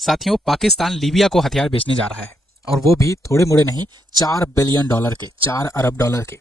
साथियों, पाकिस्तान लीबिया को हथियार बेचने जा रहा है और वो भी थोड़े मोड़े नहीं, $4 बिलियन के, 4 अरब डॉलर के।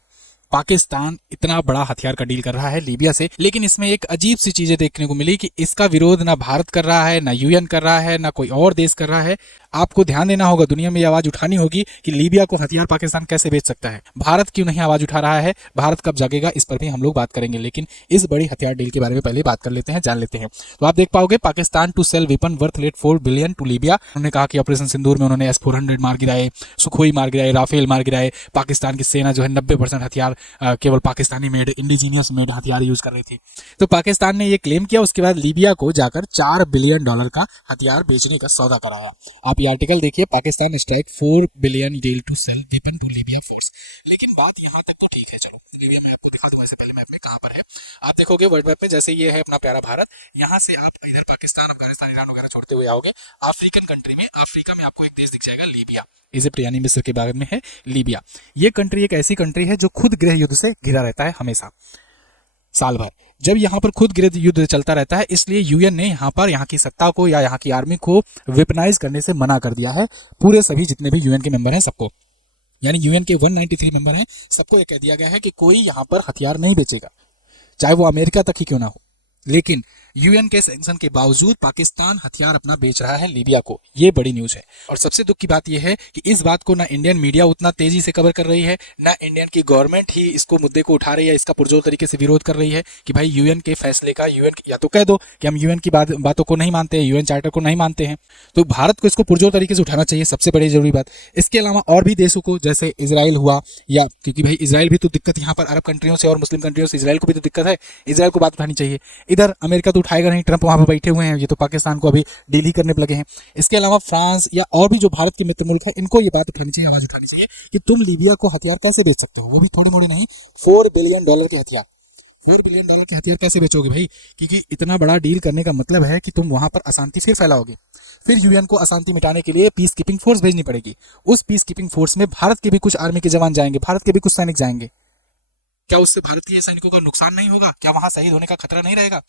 पाकिस्तान इतना बड़ा हथियार का डील कर रहा है लीबिया से, लेकिन इसमें एक अजीब सी चीजें देखने को मिली कि इसका विरोध ना भारत कर रहा है, ना यूएन कर रहा है, ना कोई और देश कर रहा है। आपको ध्यान देना होगा, दुनिया में ये आवाज उठानी होगी कि लीबिया को हथियार पाकिस्तान कैसे बेच सकता है। भारत क्यों नहीं आवाज उठा रहा है, भारत कब जागेगा, इस पर भी हम लोग बात करेंगे। लेकिन इस बड़ी हथियार डील के बारे में पहले बात कर लेते हैं, जान लेते हैं। तो आप देख पाओगे, Pakistan to sell weapon worth $4 billion to Libya. उन्होंने कहा कि ऑपरेशन सिंदूर में उन्होंने S-400 मार गिराए, सुखोई मार गिराए, राफेल मार गिराए। पाकिस्तान की सेना जो है 90% हथियार केवल पाकिस्तानी मेड, इंडिजीनियस मेड हथियार यूज कर रही थी। तो पाकिस्तान ने ये क्लेम किया, उसके बाद लीबिया को जाकर $4 बिलियन का हथियार बेचने का सौदा कराया। आप ये आर्टिकल देखिए, Pakistan strike $4 billion deal to sell weapon to Libya force. लेकिन बात यहाँ तक तो ठीक है, चलो लीबिया में आपको दिखा दूं। ऐसे पहले मैप में कहाँ पर है आप देखोगे, वर्ल्ड मैप में जैसे ये है अपना प्यारा भारत, यहाँ से आप इधर पाकिस्तान, अफगानिस्तान, ईरान वगैरह छोड़ते हुए आओगे अफ्रीकन कंट्री में। अफ्रीका में आपको एक देश दिख जाएगा, लीबिया। इजिप्ट यानी मिस्र के बाद में है लीबिया। ये कंट्री एक ऐसी कंट्री है जो खुद गृह युद्ध से घिरा रहता है हमेशा, साल भर। जब यहाँ पर खुद गृह युद्ध चलता रहता है, इसलिए यूएन ने यहाँ पर यहाँ की सत्ता को या यहाँ की आर्मी को वेपनाइज करने से मना कर दिया है। पूरे सभी जितने भी यूएन के मेंबर हैं सबको, यानी यूएन के 193 मेंबर हैं, सबको ये कह दिया गया है कि कोई यहाँ पर हथियार नहीं बेचेगा, चाहे वो अमेरिका तक ही क्यों ना हो। लेकिन यूएन के सैंक्शन के बावजूद पाकिस्तान हथियार अपना बेच रहा है लीबिया को। ये बड़ी न्यूज है। और सबसे दुख की बात यह है कि इस बात को ना इंडियन मीडिया उतना तेजी से कवर कर रही है, ना इंडियन की गवर्नमेंट ही इसको मुद्दे को उठा रही है, इसका पुरजोर तरीके से विरोध कर रही है कि भाई यूएन के फैसले का, यूएन या तो कह दो कि हम यूएन की बातों को नहीं मानते हैं, यूएन चार्टर को नहीं मानते हैं। तो भारत को इसको पुरजोर तरीके से उठाना चाहिए, सबसे बड़ी जरूरी बात। इसके अलावा और भी देशों को, जैसे इसराइल हुआ, या क्योंकि भाई इसराइल भी तो दिक्कत यहाँ पर अरब कंट्रियों से और मुस्लिम कंट्रियों से, इसराइल को भी तो दिक्कत है, इसराइल को बात उठानी चाहिए। इधर अमेरिका तो उठाएगा नहीं, ट्रंप वहां पर बैठे हुए हैं, ये तो पाकिस्तान को अभी डील ही करने पर लगे हैं। इसके अलावा फ्रांस या और भी जो भारत के मित्र मुल्क है, इनको ये बात उठानी चाहिए, आवाज उठानी चाहिए कि तुम लीबिया को हथियार कैसे बेच सकते हो, वो भी थोड़े मोड़े नहीं, $4 बिलियन के हथियार। $4 बिलियन के हथियार कैसे बेचोगे भाई? क्योंकि इतना बड़ा डील करने का मतलब है कि तुम वहां पर अशांति फिर फैलाओगे। फिर यूएन को अशांति मिटाने के लिए पीस कीपिंग फोर्स भेजनी पड़ेगी। उस पीस कीपिंग फोर्स में भारत के भी कुछ आर्मी के जवान जाएंगे, भारत के भी कुछ सैनिक जाएंगे। क्या उससे भारत के सैनिकों का नुकसान नहीं होगा? क्या वहां शहीद होने का खतरा नहीं रहेगा?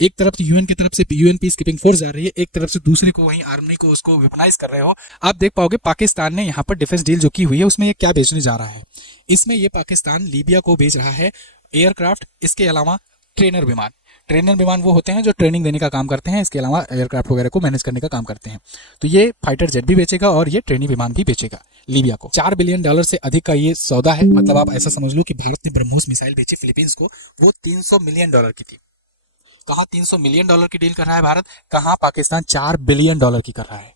एक तरफ तो यूएन की तरफ से यूएन पीस कीपिंग फोर्स जा रही है, एक तरफ से दूसरे को वहीं आर्मी को उसको वेपनाइज कर रहे हो। आप देख पाओगे पाकिस्तान ने यहाँ पर डिफेंस डील जो की हुई है, उसमें ये क्या बेचने जा रहा है। इसमें ये पाकिस्तान लीबिया को बेच रहा है एयरक्राफ्ट, इसके अलावा ट्रेनर विमान। ट्रेनर विमान वो होते हैं जो ट्रेनिंग देने का काम करते हैं, इसके अलावा एयरक्राफ्ट वगैरह को मैनेज करने का काम करते हैं। तो ये फाइटर जेट भी बेचेगा और ये ट्रेनिंग विमान भी बेचेगा लीबिया को। $4 बिलियन से अधिक का ये सौदा है। मतलब आप ऐसा समझ लो कि भारत ने ब्रह्मोस मिसाइल बेची फिलीपींस को, वो $300 मिलियन की थी। कहाँ $300 मिलियन की डील कर रहा है भारत, कहाँ पाकिस्तान $4 बिलियन की कर रहा है।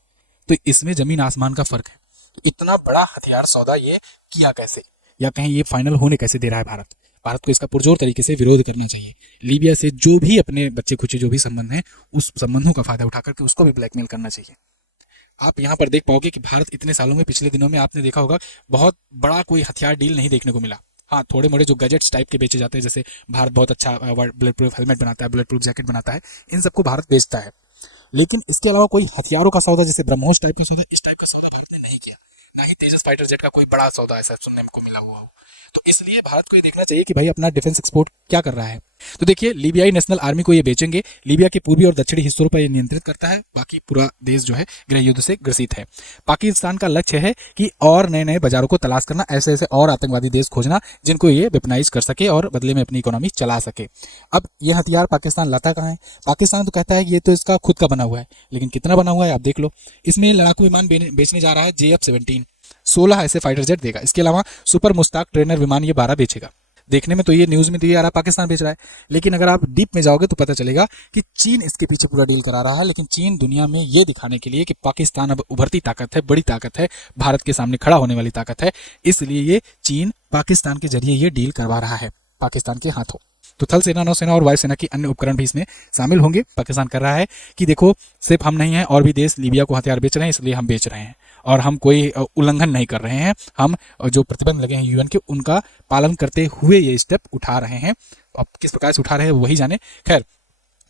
तो इसमें जमीन आसमान का फर्क है। तो इतना बड़ा हथियार सौदा ये किया कैसे, या कहीं ये फाइनल होने कैसे दे रहा है भारत? भारत को इसका पुरजोर तरीके से विरोध करना चाहिए। लीबिया से जो भी अपने बच्चे खुचे जो भी संबंध हैं, उस संबंधों का फायदा उठा करके उसको भी ब्लैकमेल करना चाहिए। आप यहाँ पर देख पाओगे कि भारत इतने सालों में, पिछले दिनों में आपने देखा होगा, बहुत बड़ा कोई हथियार डील नहीं देखने को मिला। हाँ, थोड़े मोड़े जो गैजेट्स टाइप के बेचे जाते हैं, जैसे भारत बहुत अच्छा बुलेट प्रूफ हेलमेट बनाता है, बुलेट प्रूफ जैकेट बनाता है, इन सबको भारत बेचता है। लेकिन इसके अलावा कोई हथियारों का सौदा, जैसे ब्रह्मोस टाइप का सौदा, इस टाइप का सौदा भारत ने नहीं किया। ना ही तेजस फाइटर जेट का कोई बड़ा सौदा ऐसा सुनने को मिला हुआ हो। तो इसलिए भारत को ये देखना चाहिए कि भाई अपना डिफेंस एक्सपोर्ट क्या कर रहा है। तो देखिए, लीबियाई नेशनल आर्मी को ये बेचेंगे। लीबिया के पूर्वी और दक्षिणी हिस्सों पर ये नियंत्रित करता है, बाकी पूरा देश जो है गृह युद्ध से ग्रसित है। पाकिस्तान का लक्ष्य है कि और नए नए बाजारों को तलाश करना, ऐसे ऐसे और आतंकवादी देश खोजना जिनको ये वेपनाइज कर सके और बदले में अपनी इकोनॉमी चला सके। अब ये हथियार पाकिस्तान लाता कहाँ है? पाकिस्तान तो कहता है कि ये तो इसका खुद का बना हुआ है, लेकिन कितना बना हुआ है आप देख लो। इसमें लड़ाकू विमान बेचने जा रहा है JF-17, 16 ऐसे फाइटर जेट देगा। इसके अलावा सुपर मुश्ताक ट्रेनर विमान ये 12 बेचेगा। देखने में तो ये न्यूज में तो ये आ रहा पाकिस्तान बेच रहा है, लेकिन अगर आप डीप में जाओगे तो पता चलेगा कि चीन इसके पीछे पूरा डील करा रहा है। लेकिन चीन दुनिया में ये दिखाने के लिए कि पाकिस्तान अब उभरती ताकत है, बड़ी ताकत है, भारत के सामने खड़ा होने वाली ताकत है, इसलिए ये चीन पाकिस्तान के जरिए ये डील करवा रहा है पाकिस्तान के हाथों। तो थल सेना, नौसेना और वायुसेना की अन्य उपकरण भी इसमें शामिल होंगे। पाकिस्तान कर रहा है कि देखो, सिर्फ हम नहीं हैं, और भी देश लीबिया को हथियार बेच रहे हैं, इसलिए हम बेच रहे हैं और हम कोई उल्लंघन नहीं कर रहे हैं। हम जो प्रतिबंध लगे हैं यूएन के, उनका पालन करते हुए ये स्टेप उठा रहे हैं। अब किस प्रकार से उठा रहे हैं वही जाने। खैर,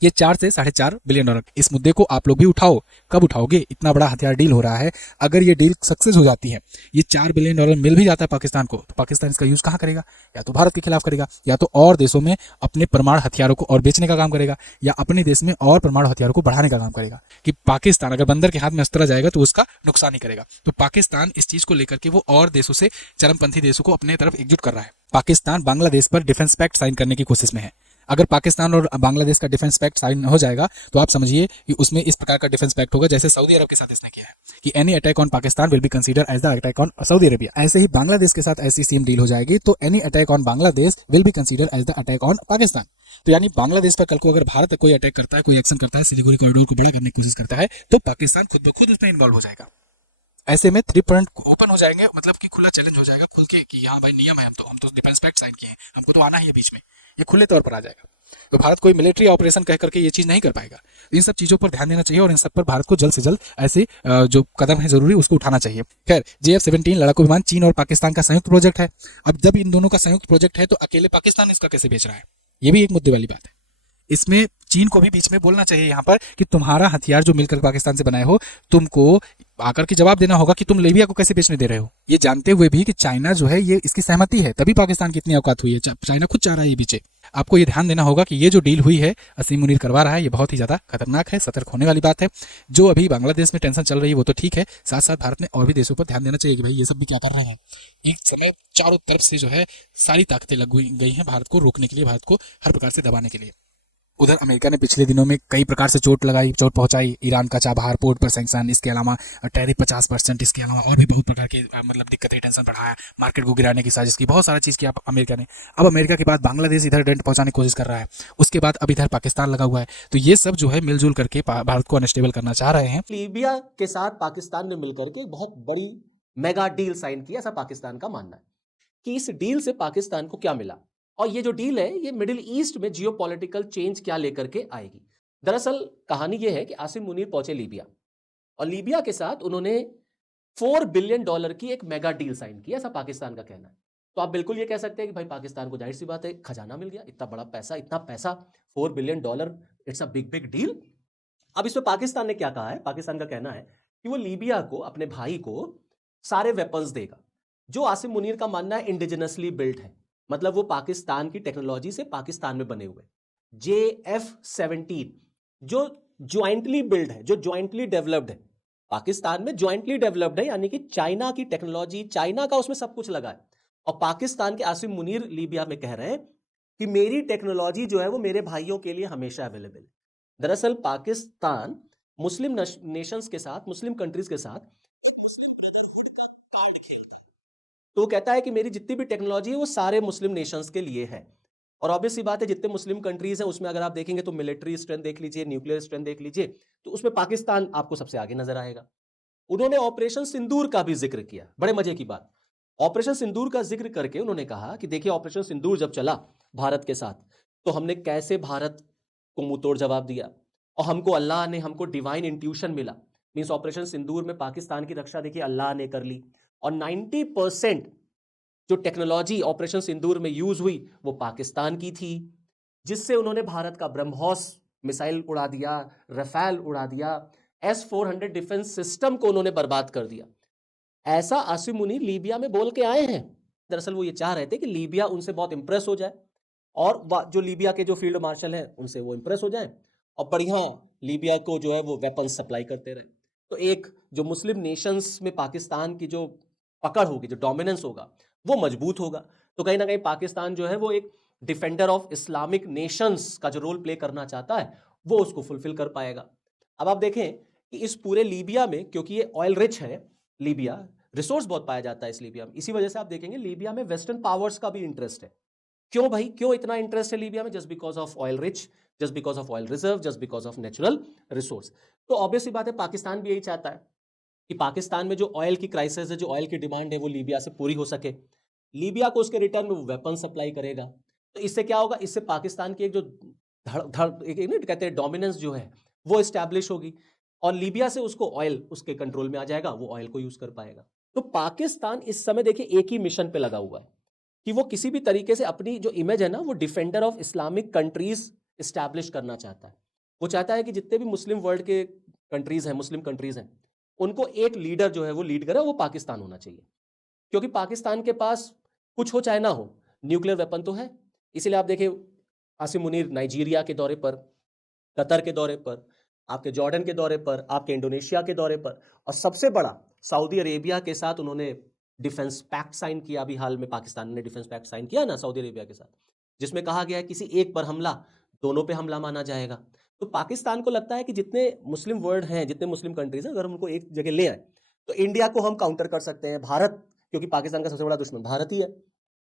ये 4 से $4.5 बिलियन। इस मुद्दे को आप लोग भी उठाओ। कब उठाओगे? इतना बड़ा हथियार डील हो रहा है, अगर ये डील सक्सेस हो जाती है, ये $4 बिलियन मिल भी जाता है पाकिस्तान को, तो पाकिस्तान इसका यूज कहाँ करेगा? या तो भारत के खिलाफ करेगा, या तो और देशों में अपने परमाणु हथियारों को और बेचने का काम करेगा, या अपने देश में और परमाणु हथियारों को बढ़ाने का काम करेगा। कि पाकिस्तान अगर बंदर के हाथ में अस्त्र जाएगा तो उसका नुकसान ही करेगा। तो पाकिस्तान इस चीज को लेकर के वो और देशों से, चरमपंथी देशों को अपने तरफ एकजुट कर रहा है। पाकिस्तान बांग्लादेश पर डिफेंस पैक्ट साइन करने की कोशिश में है। अगर पाकिस्तान और बांग्लादेश का डिफेंस पैक्ट साइन हो जाएगा तो आप समझिए कि उसमें इस प्रकार का डिफेंस पैक्ट होगा जैसे सऊदी अरब के साथ इसने किया है, कि any attack on Pakistan will be consider as the attack on Saudi Arabia. ऐसे ही बांग्लादेश के साथ ऐसी सेम डील हो जाएगी तो any attack on Bangladesh will be consider as the attack on Pakistan. तो यानी बांग्लादेश पर कल को अगर भारत कोई अटैक करता है, कोई एक्शन करता है, सिलीगुड़ी कॉरिडोर को बड़ा करने की कोशिश करता है, तो पाकिस्तान खुद ब खुद उसमें इन्वॉल्व हो जाएगा। ऐसे में 3 पॉइंट ओपन हो जाएंगे, मतलब कि खुला चैलेंज हो जाएगा खुल के कि हाँ भाई नियम है, हम तो डिफेंस पैक्ट साइन किए हैं, हमको तो आना ही है बीच में। ये खुले तौर पर आ जाएगा। तो भारत कोई मिलिट्री ऑपरेशन कह करके ये चीज नहीं कर पाएगा। इन सब चीजों पर ध्यान देना चाहिए और इन सब पर भारत को जल्द से जल्द ऐसे जो कदम है जरूरी उसको उठाना चाहिए। खैर, JF-17 लड़ाकू विमान चीन और पाकिस्तान का संयुक्त प्रोजेक्ट है। अब जब इन दोनों का संयुक्त प्रोजेक्ट है तो अकेले पाकिस्तान इसका कैसे बेच रहा है? ये भी एक मुद्दे वाली बात है। इसमें चीन को भी बीच में बोलना चाहिए यहाँ पर कि तुम्हारा हथियार जो मिलकर पाकिस्तान से बनाए हो, तुमको आकर के जवाब देना होगा कि तुम लीबिया को कैसे बेचने दे रहे हो। ये जानते हुए भी कि चाइना जो है ये इसकी सहमति है, तभी पाकिस्तान की इतनी औकात हुई है। चाइना खुद चाह रहा है ये बीचे। आपको ये ध्यान देना होगा कि ये जो डील हुई है असीम मुनीर करवा रहा है, ये बहुत ही ज्यादा खतरनाक है, सतर्क होने वाली बात है। जो अभी बांग्लादेश में टेंशन चल रही है वो तो ठीक है, साथ साथ भारत ने और भी देशों पर ध्यान देना चाहिए कि भाई ये सब भी क्या कर रहे हैं। एक समय चारों तरफ से जो है सारी ताकतें लग गई हैं भारत को रोकने के लिए, भारत को हर प्रकार से दबाने के लिए। उधर अमेरिका ने पिछले दिनों में कई प्रकार से चोट पहुंचाई। ईरान का चाबहार पोर्ट पर सैंक्शन, इसके अलावा टैरिफ 50%, इसके अलावा और भी बहुत प्रकार की मतलब दिक्कतें, टेंशन बढ़ाया, मार्केट को गिराने की साजिश की, बहुत सारा चीज़ किया अमेरिका ने। अब अमेरिका के बाद बांग्लादेश इधर डेंट पहुंचाने की कोशिश कर रहा है, उसके बाद अब इधर पाकिस्तान लगा हुआ है। तो ये सब जो है मिलजुल करके भारत को अनस्टेबल करना चाह रहे हैं। लीबिया के साथ पाकिस्तान ने मिलकर के बहुत बड़ी मेगा डील साइन की, ऐसा पाकिस्तान का मानना है। कि इस डील से पाकिस्तान को क्या मिला और ये जो डील है ये मिडिल ईस्ट में जियोपॉलिटिकल चेंज क्या लेकर के आएगी। दरअसल कहानी ये है कि आसिम मुनीर पहुंचे लीबिया और लीबिया के साथ उन्होंने $4 बिलियन की एक मेगा डील साइन की, ऐसा पाकिस्तान का कहना है। तो आप बिल्कुल ये कह सकते हैं कि भाई पाकिस्तान को जाहिर सी बात है खजाना मिल गया, इतना बड़ा पैसा, इतना पैसा, $4 billion, it's a big big deal. अब इसमें पाकिस्तान ने क्या कहा है? पाकिस्तान का कहना है कि वो लीबिया को, अपने भाई को सारे वेपन्स देगा जो आसिम मुनीर का मानना है इंडिजिनसली बिल्ट है, मतलब वो पाकिस्तान की टेक्नोलॉजी से पाकिस्तान में बने हुए। JF-17 जो ज्वाइंटली बिल्ड है, जो ज्वाइंटली डेवलप्ड है, पाकिस्तान में ज्वाइंटली डेवलप्ड है, यानी कि चाइना की टेक्नोलॉजी, चाइना का उसमें सब कुछ लगा है। और पाकिस्तान के आसिम मुनीर लीबिया में कह रहे हैं कि मेरी टेक्नोलॉजी जो है वो मेरे भाइयों के लिए हमेशा अवेलेबल है। दरअसल पाकिस्तान मुस्लिम नेशंस के साथ, मुस्लिम कंट्रीज के साथ, तो कहता है कि मेरी जितनी भी टेक्नोलॉजी है वो सारे मुस्लिम नेशंस के लिए है। और ऑब्वियस सी बात है जितने मुस्लिम कंट्रीज हैं उसमें अगर आप देखेंगे तो मिलिट्री स्ट्रेंथ देख लीजिए, न्यूक्लियर स्ट्रेंथ देख लीजिए, तो उसमें पाकिस्तान आपको सबसे आगे नजर आएगा। उन्होंने ऑपरेशन सिंदूर का भी जिक्र किया, बड़े मजे की बात। ऑपरेशन सिंदूर का जिक्र करके उन्होंने कहा कि देखिए ऑपरेशन सिंदूर जब चला भारत के साथ तो हमने कैसे भारत को मुंहतोड़ जवाब दिया और हमको अल्लाह ने, हमको डिवाइन इंट्यूशन मिला। मींस ऑपरेशन सिंदूर में पाकिस्तान की रक्षा देखिए अल्लाह ने कर ली और 90% जो टेक्नोलॉजी ऑपरेशन सिंदूर में यूज हुई वो पाकिस्तान की थी, जिससे उन्होंने भारत का ब्रह्मोस मिसाइल उड़ा दिया, रफेल उड़ा दिया, S-400 डिफेंस सिस्टम को उन्होंने बर्बाद कर दिया। ऐसा आसिम मुनीर लीबिया में बोल के आए हैं। दरअसल वो ये चाह रहे थे कि लीबिया उनसे बहुत इंप्रेस हो जाए और जो लीबिया के जो फील्ड मार्शल हैं उनसे वो इंप्रेस हो जाए और बढ़िया लीबिया को जो है वो वेपन सप्लाई करते रहे। तो एक जो मुस्लिम नेशंस में पाकिस्तान की जो पकड़ होगी, जो डोमिनेंस होगा, वो मजबूत होगा। तो कहीं ना कहीं पाकिस्तान जो है वो एक डिफेंडर ऑफ इस्लामिक नेशंस का जो रोल प्ले करना चाहता है वो उसको फुलफिल कर पाएगा। अब आप देखें कि इस पूरे लीबिया में, क्योंकि ये ऑयल रिच है लीबिया, रिसोर्स बहुत पाया जाता है इस लीबिया में, इसी वजह से आप देखेंगे लीबिया में वेस्टर्न पावर्स का भी इंटरेस्ट है। क्यों भाई, क्यों इतना इंटरेस्ट है लीबिया में? Just because of oil rich, just because of oil reserve, just because of natural resource. तो ऑब्वियस सी बात है पाकिस्तान भी यही चाहता है कि पाकिस्तान में जो ऑयल की क्राइसिस है, जो ऑयल की डिमांड है, वो लीबिया से पूरी हो सके। लीबिया को उसके रिटर्न में वो वेपन सप्लाई करेगा। तो इससे क्या होगा? इससे पाकिस्तान की एक जो कहते हैं डोमिनेंस जो है वो इस्टेब्लिश होगी और लीबिया से उसको ऑयल उसके कंट्रोल में आ जाएगा, वो ऑयल को यूज कर पाएगा। तो पाकिस्तान इस समय देखिए एक ही मिशन पे लगा हुआ है कि वो किसी भी तरीके से अपनी जो इमेज है ना वो defender of Islamic countries establish करना चाहता है। वो चाहता है कि जितने भी मुस्लिम वर्ल्ड के कंट्रीज हैं, मुस्लिम कंट्रीज हैं, उनको एक लीडर जो है वो लीड करे, वो पाकिस्तान होना चाहिए। क्योंकि पाकिस्तान के पास कुछ हो चाहे ना हो, न्यूक्लियर वेपन तो है। इसीलिए आप देखिए आसिम मुनीर नाइजीरिया के दौरे पर, कतर के दौरे पर, आपके जॉर्डन के दौरे पर, आपके इंडोनेशिया के दौरे पर, और सबसे बड़ा सऊदी अरेबिया के साथ उन्होंने डिफेंस पैक्ट साइन किया। अभी हाल में पाकिस्तान ने डिफेंस पैक्ट साइन किया ना सऊदी अरेबिया के साथ, जिसमें कहा गया है किसी एक पर हमला दोनों पे हमला माना जाएगा। तो पाकिस्तान को लगता है कि जितने मुस्लिम वर्ल्ड हैं, जितने मुस्लिम कंट्रीज हैं, अगर हम उनको एक जगह ले आए तो इंडिया को हम काउंटर कर सकते हैं। भारत, क्योंकि पाकिस्तान का सबसे बड़ा दुश्मन भारत ही है,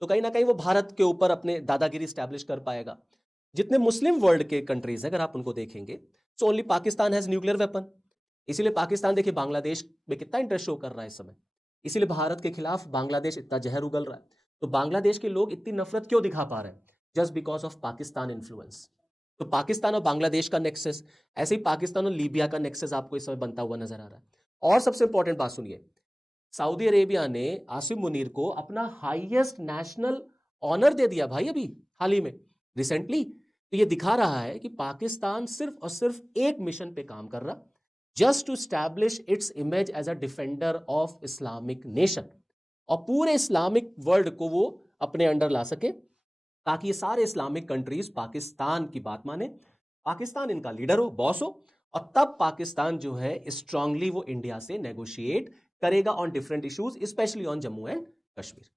तो कहीं ना कहीं वो भारत के ऊपर अपने दादागिरी स्टैब्लिश कर पाएगा। जितने मुस्लिम वर्ल्ड के कंट्रीज हैं, अगर आप उनको देखेंगे, so only Pakistan has nuclear weapon. इसीलिए पाकिस्तान देखिए बांग्लादेश में कितना इंटरेस्ट शो कर रहा है इस समय। इसीलिए भारत के खिलाफ बांग्लादेश इतना जहर उगल रहा है। तो बांग्लादेश के लोग इतनी नफरत क्यों दिखा पा रहे हैं? Just because of Pakistan influence. तो पाकिस्तान और बांग्लादेश का नेक्सस, ऐसे ही पाकिस्तान और लीबिया का नेक्सस आपको इस समय बनता हुआ नजर आ रहा है। और सबसे इंपॉर्टेंट बात सुनिए, सऊदी अरेबिया ने आसिम मुनीर को अपना हाईएस्ट नेशनल ऑनर दे दिया भाई, अभी हाल ही में, रिसेंटली। तो ये दिखा रहा है कि पाकिस्तान सिर्फ और सिर्फ एक मिशन पे काम कर रहा, just to establish its image as a defender of Islamic nation, और पूरे इस्लामिक वर्ल्ड को वो अपने अंडर ला सके, ताकि ये सारे इस्लामिक कंट्रीज पाकिस्तान की बात माने, पाकिस्तान इनका लीडर हो, बॉस हो, और तब पाकिस्तान जो है स्ट्रांगली वो इंडिया से नेगोशिएट करेगा on different issues, specially on Jammu and Kashmir.